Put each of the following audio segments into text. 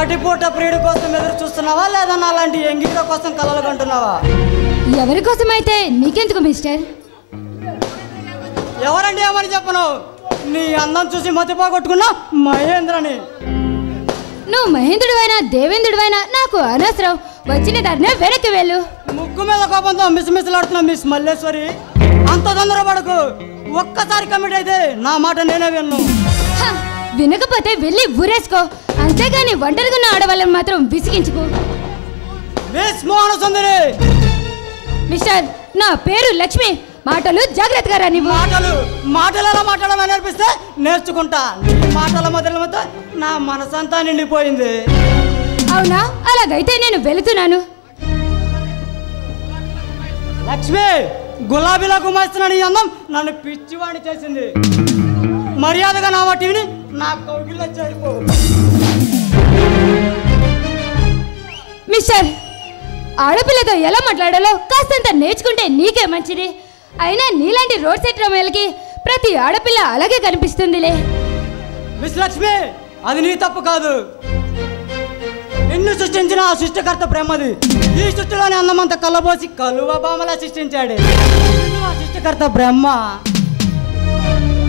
పగటిపూట ప్రియుడి కోసం ఎదురు చూస్తున్నావా లేదన్నా అలాంటి ఎంగిట కోసం కలలు కంటున్నావా? ఎవరి కోసం అయితే నీకెందుకు మిస్టర్? ఎవరండి ఏమని చెప్పను? నీ అందం చూసి మతిపోగొట్టుకున్నా మహేంద్రని. నువ్వు మహేంద్రుడివైనా దేవేంద్రుడివైనా నాకు అనవసరం. వచ్చిన దారినే వెనక్కి వెళ్ళు. ముక్కు మీద కోపంతో మిస్మిస్లాడుతున్నా మిస్ మల్లేశ్వరి. అంత తొందరపడకు. ఒక్కసారి కమిట్ అయితే నా మాట నేనే విన్ను. వినకపోతే వెళ్ళి ఊరేసుకో. అంతేగాని ఒంటరిగా ఉన్న ఆడవాళ్ళని మాత్రం విసిగించుకో. మిస్ మోహన సుందరి. మిస్టర్, నా పేరు లక్ష్మి. మాటలు జాగ్రత్తగా రా. నీవు మాటలు ఎలా మాట్లాడాలని నేర్పిస్తే నేర్చుకుంటా. నీ మాటల మొదలతో నా మనసంతా నిండిపోయింది. అవునా? అలాగైతే నేను వెళుతున్నాను. లక్ష్మి, గులాబీలా గుమాస్తున్న నీ అందం నన్ను పిచ్చివాణి చేసింది. మర్యాదగా నా వాటిని నా కౌగిల్లో చేరిపో. మిస్టర్, ఆడపిల్లతో ఎలా మాట్లాడాలో కాస్తంత నేర్చుకుంటే నీకే మంచిది. అయినా నీలాంటి రోడ్ సైడ్ రమేలకి ప్రతి ఆడపిల్ల అలాగే కనిపిస్తుందిలే. మిస్ లక్ష్మి, అది నీ తప్పు కాదు. నిన్ను సృష్టించిన ఆ సృష్టికర్త బ్రహ్మది. ఈ సృష్టిలోని అందమంతా కళ్ళబోసి కలువ బామలా సృష్టించాడు. ఆ సృష్టికర్త బ్రహ్మ.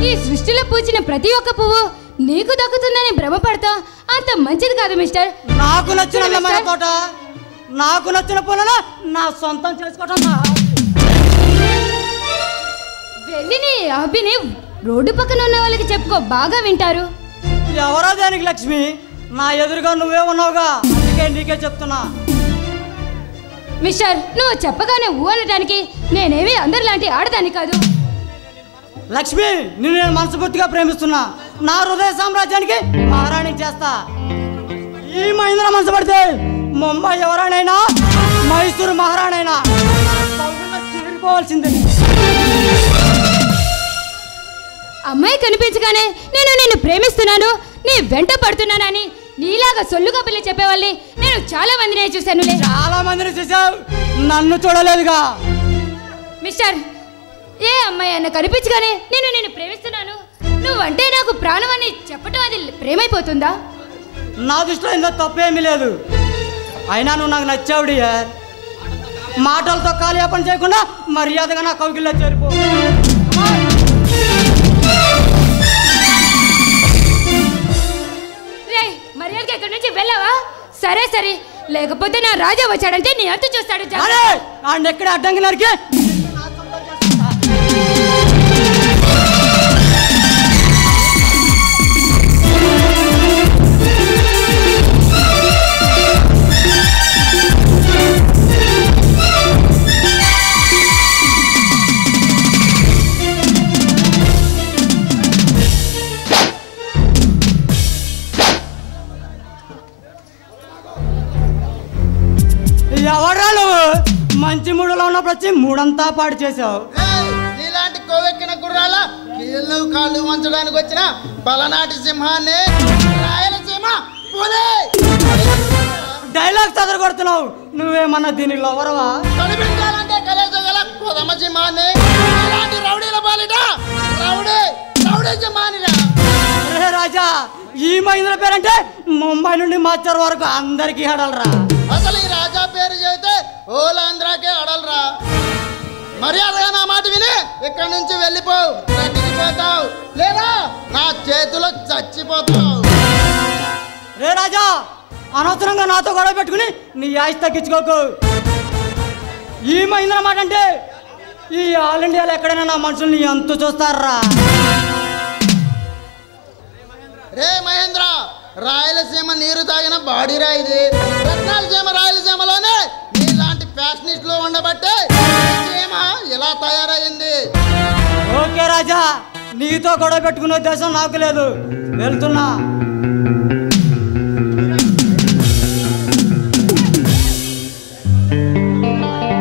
ఈ సృష్టిలో పూచిన ప్రతి ఒక్క పువ్వు నీకు దక్కుతుందని భ్రమపడతా అంత మంచిది కాదు మిస్టర్. నాకు నచ్చిన అందమైన తోట, నాకు నచ్చిన పూలను నా సొంతం చేసుకోవటం. వెళ్ళి నీ హాబీని రోడ్డు పక్కన ఉన్న వాళ్ళకి చెప్పుకో, బాగా వింటారు. ఎవరో దానికి లక్ష్మి, నా ఎదురుగా నువ్వే ఉన్నావుగా, అందుకే నీకే చెప్తున్నా. మిస్టర్, నువ్వు చెప్పగానే ఊ అనడానికి నేనేమి అందరిలాంటి ఆడదాన్ని కాదు. లక్ష్మి, నిన్ను నేను మనస్ఫూర్తిగా ప్రేమిస్తున్నా. నా హృదయ సామ్రాజ్యానికి మహారాణి చేస్తా. ఈ మహేంద్ర మనసు పడితే ముంబై ఎవరైనా మైసూరు మహారాణైనా చేరిపోవాల్సిందే. అమ్మాయి కనిపించగానే నేను నిన్ను ప్రేమిస్తున్నాను, నీ వెంట పడుతున్నానని నీలాగా సొల్లుగా పిల్లి చెప్పేవాళ్ళని నేను చాలా మందినే చూశానులే. చాలా మందిని చూసావు, నన్ను చూడలేదుగా. మిస్టర్, ఏ అమ్మాయి అన్న కనిపించగానే నేను ప్రేమిస్తున్నాను, నువ్వంటే నాకు ప్రాణం అని చెప్పటం అది ప్రేమైపోతుందా? నా దృష్టిలో ఇందులో తప్పేమీ లేదు. అయినా నువ్వు నాకు నచ్చావు డియర్. మాటలతో కాలయాపన చేయకుండా మర్యాదగా నా కౌగిల్లో చేరిపో. రే, మర్యాదగా ఇక్కడి నుంచి వెళ్ళావా? సరే సరే, లేకపోతే నా రాజా వచ్చాడంటే నీ అంతు చూస్తాడు. ఎక్కడ అడ్డంకి నరికి ఎవరా నువ్వు? మంచి మూడులో ఉన్నప్పుడు వచ్చి మూడంతా పాడు చేసావు. నీలాంటి కోవెక్కిన గుర్రాల కీళ్ళు కాళ్ళు వంచడానికి వచ్చిన పలనాటి సింహాన్ని రాయలసీమ పులి. డైలాగ్ చదువు కొడుతున్నావు. నువ్వేమన్నా దీని లవరవా? కనిపించాలంటే కలేజగల కొదమ సింహాన్ని అలాంటి రౌడీల బాలిట రౌడీ సింహానిరా. రే రాజా, ఈ మహేంద్ర పేరంటే ముంబై నుండి మాచర్ వరకు అందరికీ హడలరా. అసలు ఈ రాజా పేరు చెబితే ఓలాంధ్రాకే అడలరా. మర్యాదగా నా మాట విని ఇక్కడి నుంచి వెళ్ళిపోవు, తగ్గిపోతావు లేదా నా చేతిలో చచ్చిపోతావు. రే రాజా, అనవసరంగా నాతో గొడవ పెట్టుకుని నీ ఆయుష్ తగ్గించుకోకు. ఈ మహేంద్ర మాట అంటే ఈ ఆల్ ఇండియాలో ఎక్కడైనా నా మనుషుల్ని ఎంత చూస్తారా? రే మహేంద్ర, రాయలసీమ నీరు తాగిన బాడీ రాయిది. రత్నాలసీమ రాయలసీమలోనే నీలాంటి ఫ్యాషనిస్టులు ఉండబట్టే సీమ ఇలా తయారైంది. ఓకే రాజా, నీతో గొడవ పెట్టుకునే ఉద్దేశం నాకు లేదు. వెళ్తున్నా.